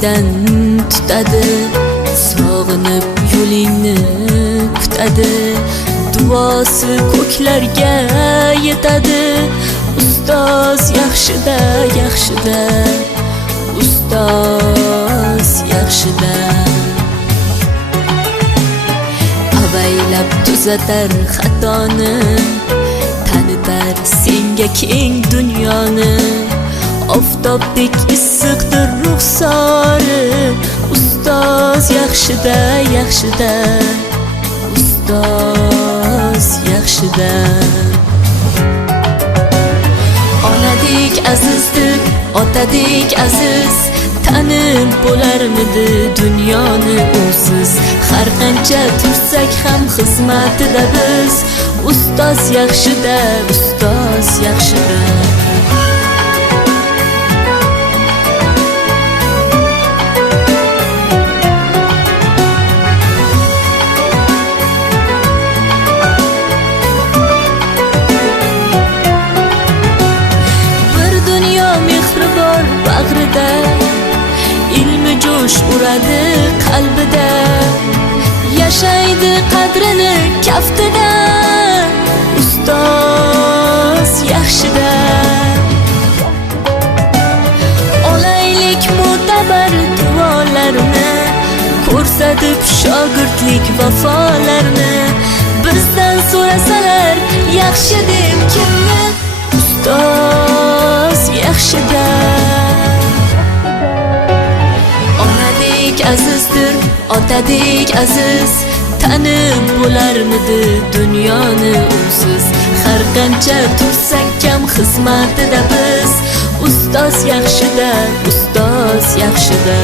esingdan tutadi, sog'inib yo'lingni kutadi, duosi ko'klarga yetadi. Ustoz yaxshida, yaxshida, ustoz yaxshida. Avaylab tuzatar xatoni, tanitar senga keng dunyoni. Oftobdek issiqdir ruxsori, ustoz yaxshida, yaxshida, ustoz yaxshida. Onadek azizdir, otadek aziz, tanib bo'larmidi dunyoni usiz. Har qancha tursak ham xizmatida biz, ustoz yaxshida, ustoz yaxshida. Bag'rida ilmi jo'sh uradi qalbida, yashaydi qadrini kaftida, ustoz yaxshida. Olaylik mo'tabar duolarni, ko'rsatib shogirdlik vafolarni. Bizdan so'rasalar yaxshi deb kimni, ustoz yaxshida. Onadek azizdir, otadek aziz, tanib bo'larmidi dunyoni usiz. Har qancha tursak kam xizmatida biz, ustoz yaxshida, ustoz yaxshida.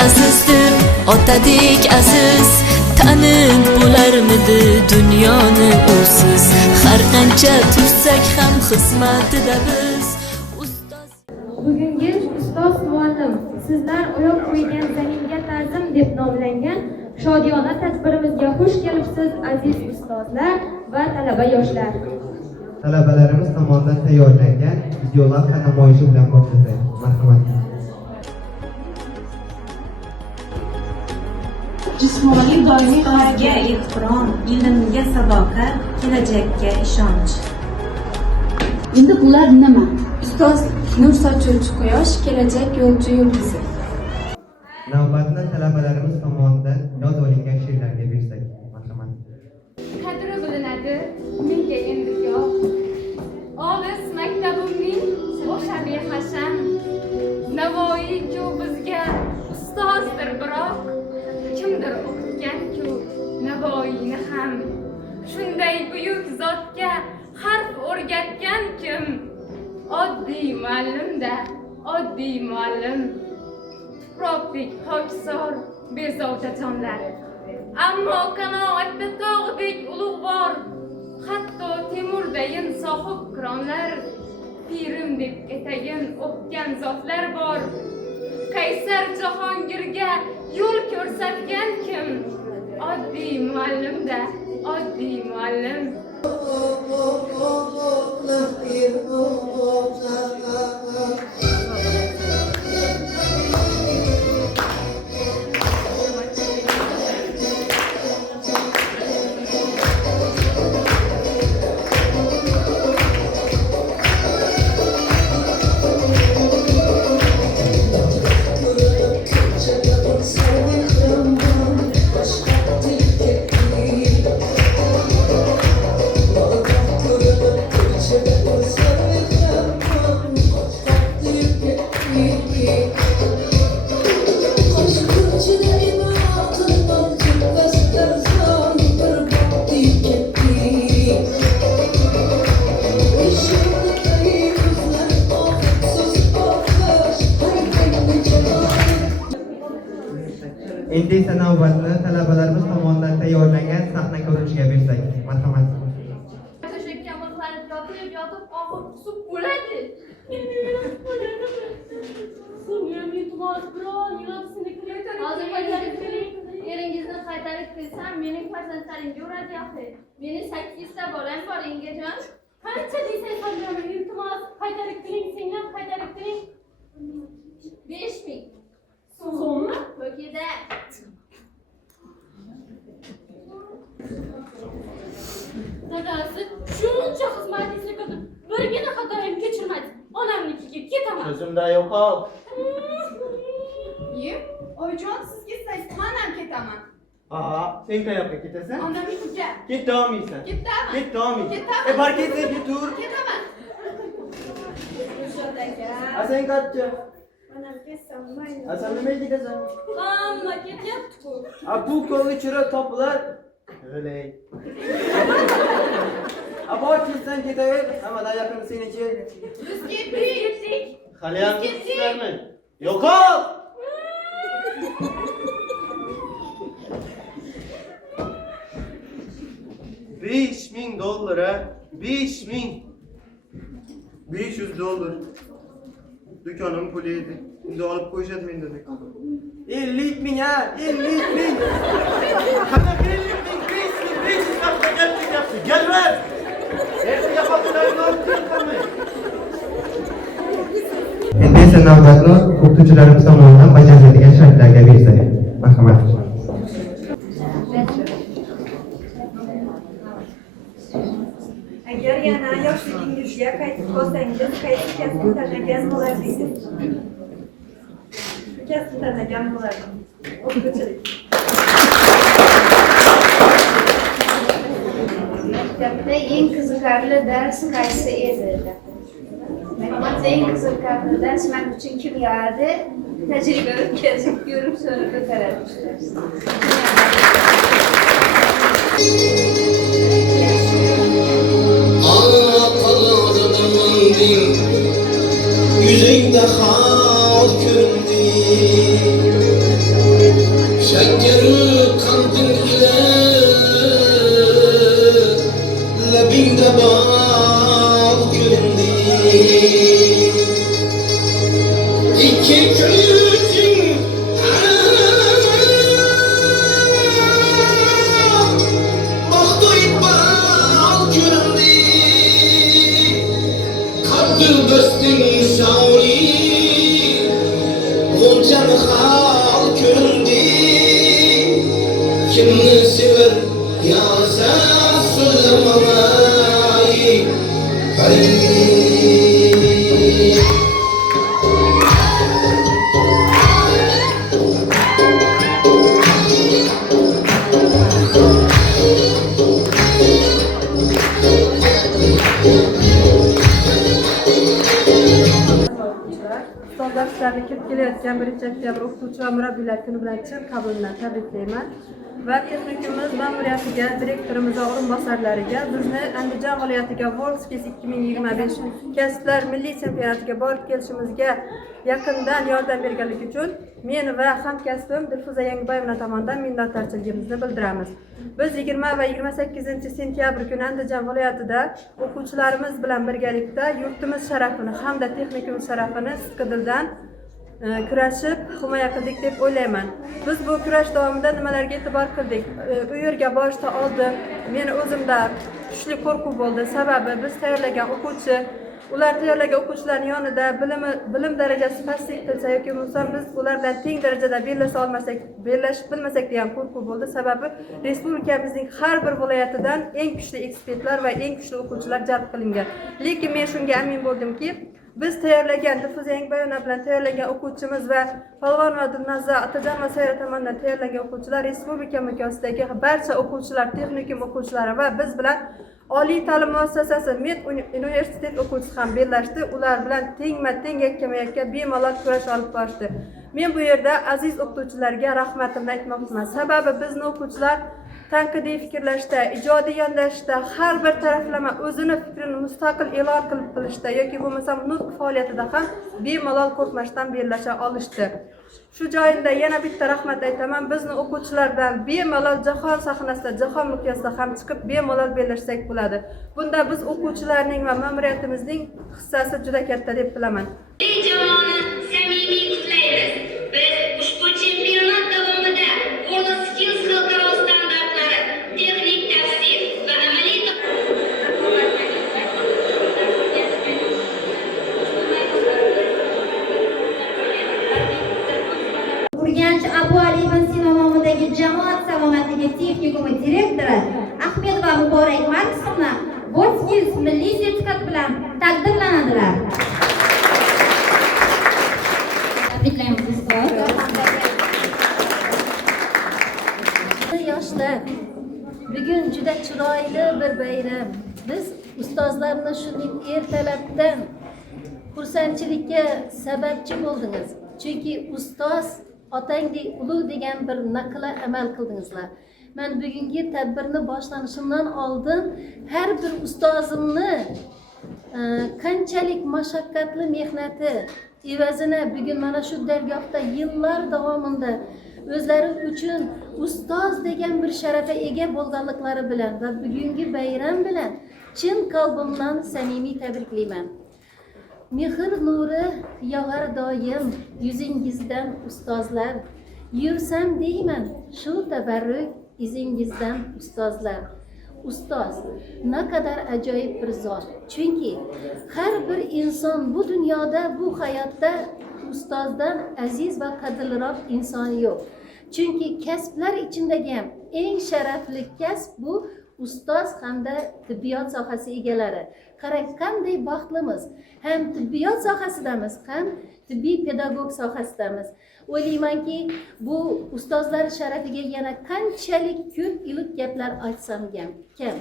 Azizdir, otadek aziz, tanib bo'larmidi dunyoni usiz. Har qancha tursak ham xizmatida biz, ustoz. Bugungi ustoz muallim sizlar oyoq qo'ygan zaminga ta'zim deb nomlangan shodiyona tadbirimizga xush kelibsiz aziz ustozlar va talaba yoshlar. Talabalarimiz tomonidan tayyorlangan videolar namoyishi bilan boshlaymiz. Marhamat. Jismoniy doimiy ehtirom, ilmga sadoqat, kelajakka ishonch. Endi bular nima? Ustoz nur sochuvchi quyosh, kelajak yo'lchi yulduzi. Navbatni talabalarimiz tomonidan yod olingan she'rlarga bersak. Marhamat. Qadri bilinadi menga endi yo'q. Olis maktabimning o'sha behasham, Navoiy-ku bizga ustozdir biroq. Kimdir o'qitgan-ku Navoiyni ham, shunday buyuk zotga harf o'rgatgan kim? Oddiy muallim-da, oddiy muallim. Tuproqdek pokisor, bezovta jonlar. Ammo qanoatda tog'dek ulug'vor, hatto Temurdayin sohib kironlar. Pirim deb etagin o'pgan zotlar bor. Qaysar Jahongirga yo'l ko'rsatgan kim? Oddiy muallim-da, oddiy muallim. Endi esa navbatni talabalarimiz tomonidan tayyorlangan sahna ko'rinishiga bersak. Marhamat. To'shakka mixlanib yotib, oxir qusib bo'ladi. Tutunyam iltimos biron yig'isini hozir qaytarib keling. Eringizni qaytarib kelsam, mening farzandlarimga uradi yo'qmi? Mening 8 ta bolam bor, Engajon. Qancha desangiz ham iltimos qaytarib keling, singlim qaytarib keling. 5000 so'mmi? To'kida. Dadasi, shuncha xizmatingizni qildim. Birgina xatoyim kechirmadingiz. Onamnikiga ketaman. Ko'zimda yo'qol. Oyijon, siz ketsangiz men ham ketaman. Aha, sen qayoqqa ketasan? Onamnikiga. Ketolmaysan. Ketaman. Ketolmaysan. Ketaman. Bor ketsa tur. Ketaman. Dilshod aka. Sen qatchi. Onam ketsam mayli. Sen nima ketasan? Hamma ketyapti-ku. Bu qo'lni chira topilar. O'lay. Bor ketsan ketaver. Hamma yaqin seniki. Biz ketdik. Hali ham ketasizlarmi? Yo'qol! $5000 ha? 5000. $500. Do'konim puli edi. Endi olib qo'yishadi menda do'konni. 50.000 ha, 50.000. Qanaqa 50.000? 500 hafta gapirayapti. Galvar. Ertaga xotinlarimni olib ketaman. Endi esa navbatni o'qituvchilarimiz tomonidan bajariladigan shartlarga bersak. Marhamat. Agar yana yoshligingizga qaytib qolsangiz, qaysi kasbni tanlagan bo'lardingiz? Shu kasbni tanlagan bo'lardim. O'qituvchilik. Maktabda eng qiziqarli dars qaysi edi? Maktabda eng qiziqarli dars men uchun kimyo edi. Tajriba o'tkazib ko'rib so'rab ko'tarishdi. Yüzeyde hal göründü. Şeker kandil ile labinde bal göründü. İki gözün baktı bal göründü. Dilbestin şauli Goncanı hal göründü. Kimni sever ya sen söylememeyi. Darslarni kirib kelayotgan 1-oktyabr o'qituvchi va murabbiylar kuni bilan chin qabul bilan tabriklayman. Va texnikumimiz ma'muriyatiga, direktorimiz va o'rinbosarlariga bizni Andijon viloyatiga Volskis 2025 kasblar milliy chempionatiga borib kelishimizga yaqindan yordam berganligi uchun men va hamkasbim Dilfuza Yangiboyevna tomonidan minnatdorchiligimizni bildiramiz. Biz 20 va 28 sentyabr kuni Andijon viloyatida o'quvchilarimiz bilan birgalikda yurtimiz sharafini hamda texnikum sharafini sidqidildan kurashib himoya qildik deb o'ylayman. Biz bu kurash davomida nimalarga e'tibor qildik? U yerga borishda oldin meni o'zimda kuchli qo'rquv bo'ldi. Sababi biz tayyorlagan o'quvchi, ular tayyorlagan o'quvchilarning yonida bilim darajasi pastlik qilsa yoki bo'lmasa biz ular bilan teng darajada bellashib bilmasak degan qo'rquv bo'ldi. Sababi respublikamizning har bir viloyatidan eng kuchli ekspertlar va eng kuchli o'quvchilar jalb qilingan. Lekin men shunga amin bo'ldimki, biz tayyorlagan Dilfuza Yangiboyevna bilan tayyorlagan o'quvchimiz va Polvonova Dilnaza Otajon va Sayra tomonidan tayyorlagan o'quvchilar respublika miqyosidagi barcha o'quvchilar, texnikum o'quvchilari va biz bilan oliy ta'lim muassasasi Med universitet o'quvchisi ham bellashdi. Ular bilan tengma-teng yakkama-yakka bemalol kurash olib borishdi. Men bu yerda aziz o'qituvchilarga rahmatimni aytmoqchiman. Sababi bizni o'quvchilar tanqidiy fikrlashda, ijodiy yondashishda, har bir taraflama o'zini fikrini mustaqil e'lon qilib qilishda yoki bo'lmasa nutq faoliyatida ham bemalol qo'rqmasdan bellasha olishdi. Shu joyida yana bitta rahmat aytaman. Bizni o'quvchilardan bemalol jahon sahnasida, jahon miqyosida ham chiqib bemalol bellashsak bo'ladi. Bunda biz o'quvchilarning va ma'muriyatimizning hissasi juda katta deb bilaman. samimiy qutlaymiz. Biz ushbu chempionat davomida WorldSkills xalqaro standartlari, texnik tavsif va amaliy Urganch Abu Ali ibn Sino nomidagi jamoat salomatligi texnikumi direktori Ahmedova Muborak Markovna WorldSkills milliy sertifikat bilan taqdirlanadilar. Tabriklaymiz ustoz. Yoshlar, bugun juda chiroyli bir bayram. Biz ustozlarni shunday ertalabdan xursandchilikka sababchi bo'ldingiz. Chunki ustoz otangdek ulug' degan bir naqla amal qildingizlar. Men bugungi tadbirni boshlanishidan oldin har bir ustozimni qanchalik mashaqqatli mehnati evazini bugun mana shu dargohda yillar davomida o'zlari uchun ustoz degan bir sharafga ega bo'lganliklari bilan va bugungi bayram bilan chin qalbimdan samimiy tabriklayman. Mehr nuri yog'ar doim yuzingizdan ustozlar. Yursam deyman shu tabarruk izingizdan ustozlar. Ustoz naqadar ajoyib bir zot. Chunki har bir inson bu dunyoda, bu hayotda ustozdan aziz va qadrliroq inson yo'q. Chunki kasblar ichidagi ham eng sharafli kasb bu ustoz hamda tibbiyot sohasi egalari. Qarang, qanday baxtlimiz. Ham tibbiyot sohasidamiz, ham tibbiy pedagog sohasidamiz. O'ylaymanki, bu ustozlar sharafiga yana qanchalik ko'p iliq gaplar aytsam kam.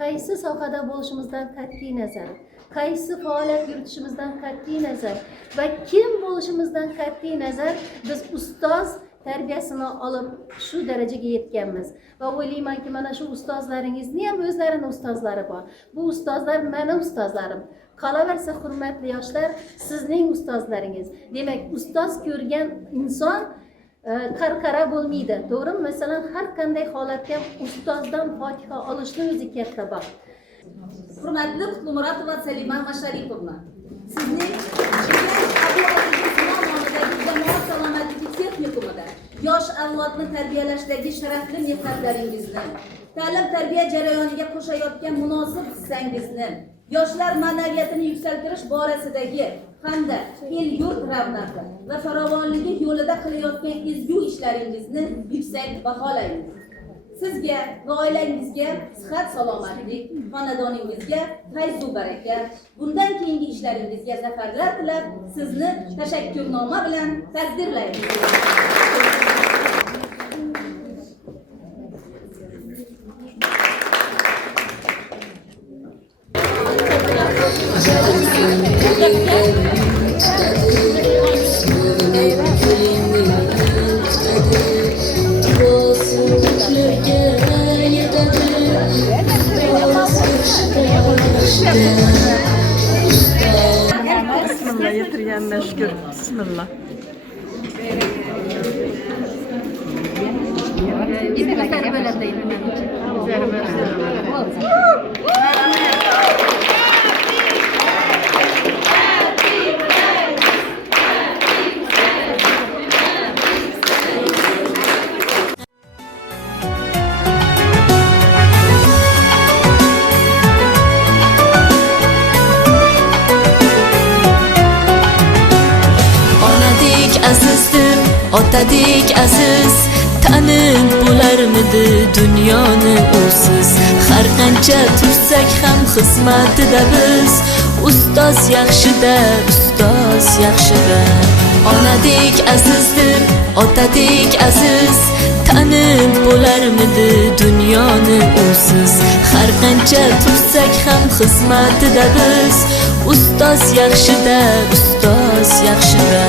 Qaysi sohada bo'lishimizdan qat'iy nazar, qaysi faoliyat yuritishimizdan qat'iy nazar va kim bo'lishimizdan qat'iy nazar biz ustoz tarbiyasini olib shu darajaga yetganmiz. Va o'ylaymanki, mana shu ustozlaringizni ham o'zlarini ustozlari bor. Bu ustozlar meni ustozlarim. Qolaversa, hurmatli yoshlar, sizning ustozlaringiz. Demak, ustoz ko'rgan inson qarqara bo'lmaydi. To'g'rimi? Masalan, har qanday holatda ham ustozdan fotiha olishni o'zi katta baxt. Hurmatli Qutlumuratova Salima Masharipovna, sizning Abu Ali Sino nomidagi jamoat salomatligi texnikumida yosh avlodni tarbiyalashdagi sharafli mehnatlaringizni, ta'lim-tarbiya jarayoniga qo'shayotgan munosib hissangizni, yoshlar ma'naviyatini yuksaltirish borasidagi hamda el-yurt ravnaqi va farovonligi yo'lida qilayotgan ezgu ishlaringizni yuksak baholaymiz. Sizga va oilangizga sihat salomatlik, xonadoningizga fayz-u baraka, bundan keyingi ishlaringizga zafarlar tilab, sizni tashakkurnoma bilan taqdirlaymiz. Bismillah, yetirganına şükür. Bismillah. Azizdir, otadek aziz, tanib bo'larmidi dunyoni usiz. Har qancha tursak ham xizmatida biz, ustoz yaxshida, ustoz yaxshida. Onadek azizdir, otadek aziz, tanib bo'larmidi dunyoni usiz. Har qancha tursak ham xizmatida biz, ustoz yaxshida, ustoz yaxshida.